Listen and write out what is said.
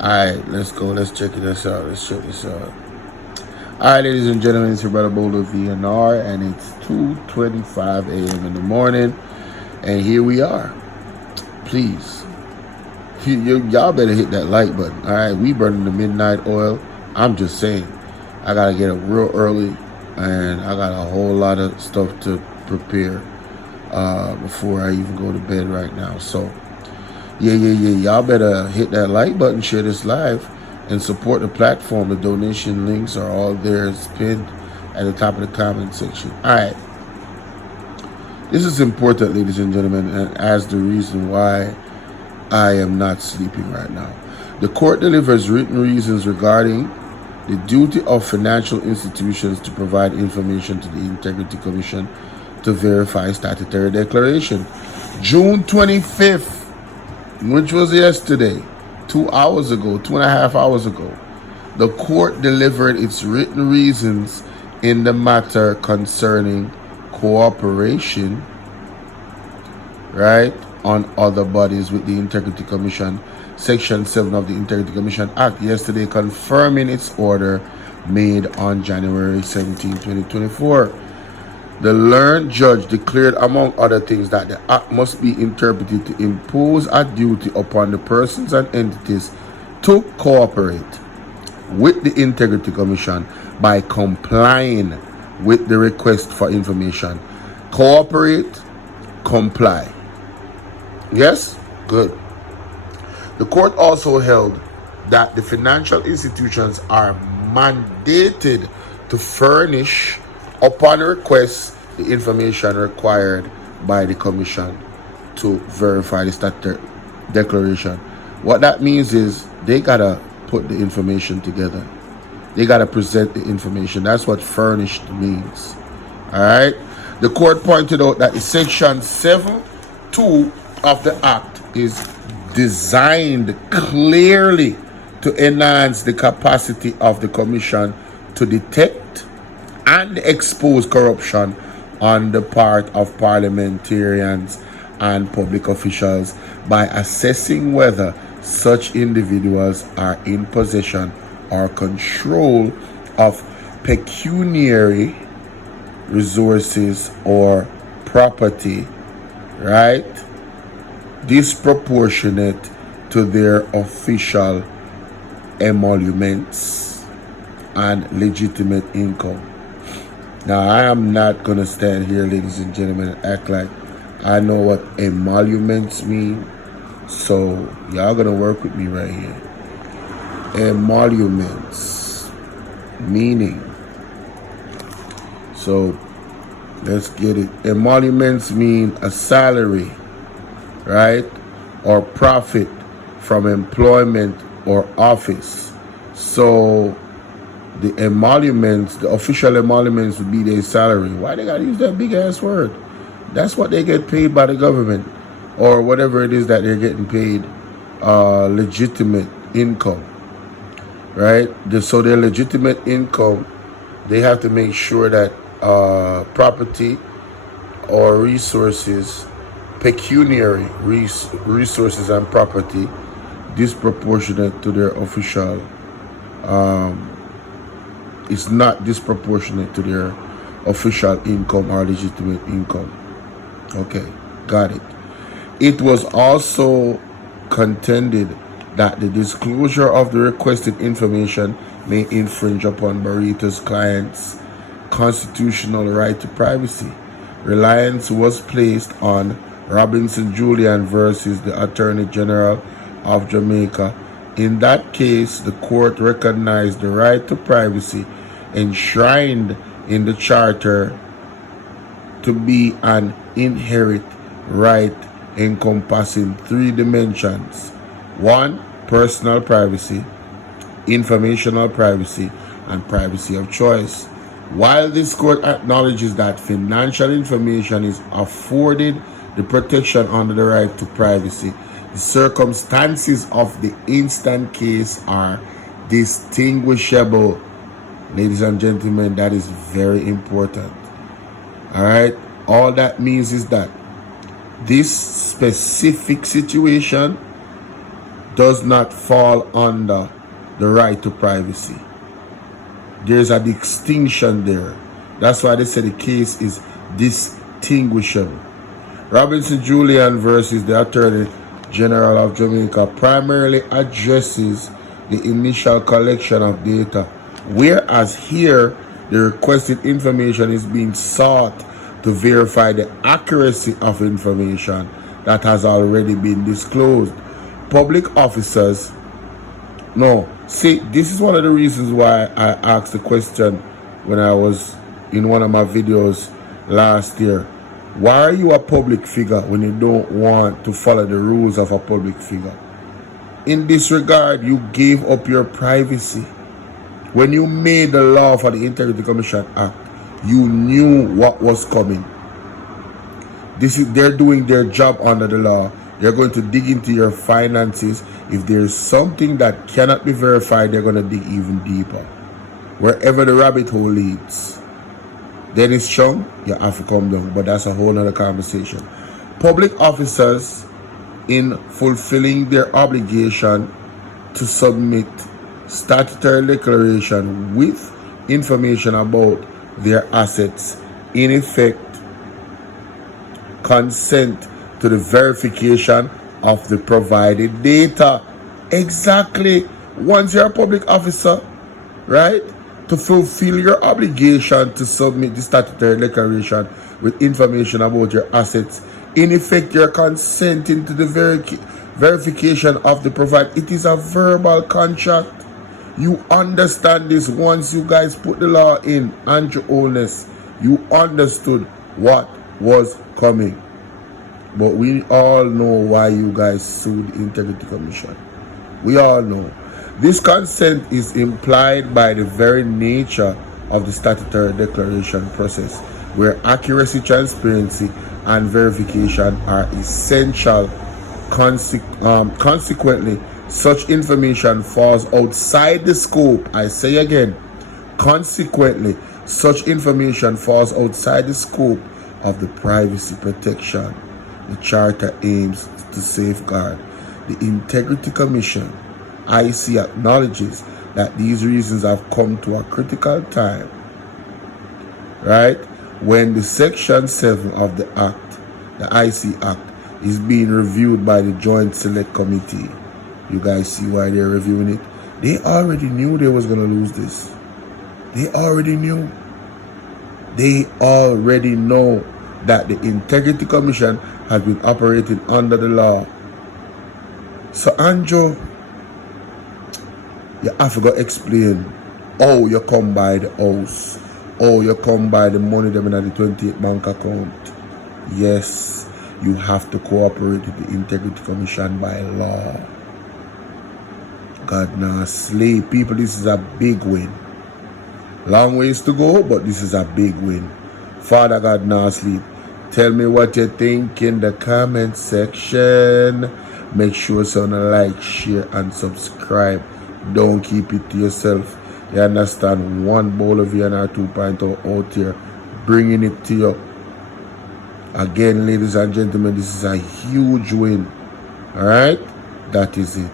Alright, let's go. Let's check this out. Let's check this out. Alright, ladies and gentlemen, it's your brother Bolo VNR, and it's 2:25 a.m. in the morning, and here we are. Please, y'all better hit that like button. Alright, we burning the midnight oil. I'm just saying, I gotta get up real early, and I got a whole lot of stuff to prepare before I even go to bed right now. So, yeah. Y'all better hit that like button, share this live, and support the platform. The donation links are all there. It's pinned at the top of the comment section. All right. This is important, ladies and gentlemen, and as the reason why I am not sleeping right now. The court delivers written reasons regarding the duty of financial institutions to provide information to the Integrity Commission to verify statutory declaration. June 25th, which was yesterday, 2 hours ago, 2.5 hours ago, the court delivered its written reasons in the matter concerning cooperation, right, on other bodies with the Integrity Commission, Section 7 of the Integrity Commission Act, yesterday confirming its order made on January 17, 2024. The learned judge declared, among other things, that the act must be interpreted to impose a duty upon the persons and entities to cooperate with the Integrity Commission by complying with the request for information. Cooperate, comply. Yes? Good. The court also held that the financial institutions are mandated to furnish, upon request, the information required by the commission to verify the statutory declaration. What that means is they gotta put the information together. They gotta present the information. That's what furnished means. All right. The court pointed out that Section 7(2) of the Act is designed clearly to enhance the capacity of the commission to detect and expose corruption on the part of parliamentarians and public officials by assessing whether such individuals are in possession or control of pecuniary resources or property, right, disproportionate to their official emoluments and legitimate income. Now, I am not going to stand here, ladies and gentlemen, and act like I know what emoluments mean. So, y'all going to work with me right here. Emoluments, meaning. So, let's get it. Emoluments mean a salary, right, or profit from employment or office. So, the emoluments, the official emoluments would be their salary. Why they gotta use that big ass word? That's what they get paid by the government, or whatever it is that they're getting paid, legitimate income, right? So their legitimate income, they have to make sure that property or resources, pecuniary resources and property, disproportionate to their official, it's not disproportionate to their official income or legitimate income. Okay, got it. It was also contended that the disclosure of the requested information may infringe upon Barreta's client's constitutional right to privacy. Reliance was placed on Robinson Julian versus the Attorney General of Jamaica. In that case, the court recognized the right to privacy enshrined in the Charter to be an inherent right encompassing three dimensions. 1, personal privacy, informational privacy, and privacy of choice. While this court acknowledges that financial information is afforded the protection under the right to privacy, the circumstances of the instant case are distinguishable. Ladies and gentlemen, that is very important. All right. All that means is that this specific situation does not fall under the right to privacy. There's a distinction there. That's why they say the case is distinguishable. Robinson Julian versus the Attorney General of Jamaica primarily addresses the initial collection of data, whereas here the requested information is being sought to verify the accuracy of information that has already been disclosed. Public officers, no, see, this is one of the reasons why I asked the question when I was in one of my videos last year. Why are you a public figure when you don't want to follow the rules of a public figure? In this regard, you gave up your privacy. When you made the law for the Integrity Commission Act, you knew what was coming. They're doing their job under the law. They're going to dig into your finances. If there's something that cannot be verified, they're going to dig even deeper. Wherever the rabbit hole leads. Dennis Chung, you have to come down, but that's a whole other conversation. Public officers, in fulfilling their obligation to submit statutory declaration with information about their assets, in effect, consent to the verification of the provided data. Exactly. Once you're a public officer, right, to fulfill your obligation to submit the statutory declaration with information about your assets, in effect, you're consenting to the verification of the provided. It is a verbal contract. You understand this. Once you guys put the law in, Andrew Holness, you understood what was coming. But we all know why you guys sued the Integrity Commission. We all know. This consent is implied by the very nature of the statutory declaration process, where accuracy, transparency, and verification are essential. Consequently, such information falls outside the scope. I say again, consequently, such information falls outside the scope of the privacy protection the Charter aims to safeguard. The Integrity Commission, IC, acknowledges that these reasons have come to a critical time, right, when the Section 7 of the Act, the IC Act, is being reviewed by the Joint Select Committee. You guys see why they're reviewing it? They already knew they was going to lose this. They already knew. They already know that the Integrity Commission has been operating under the law. So Andrew, you have to go explain how you come by the house, how you come by the money them in the 28 bank account. Yes, you have to cooperate with the Integrity Commission by law. God now slave people, this is a big win. Long ways to go, but this is a big win. Father God now sleep. Tell me what you think in the comment section. Make sure to like, share, and subscribe. Don't keep it to yourself. You understand? One Bolo VNR 2.0 out here, bringing it to you. Again, ladies and gentlemen, this is a huge win. Alright? That is it.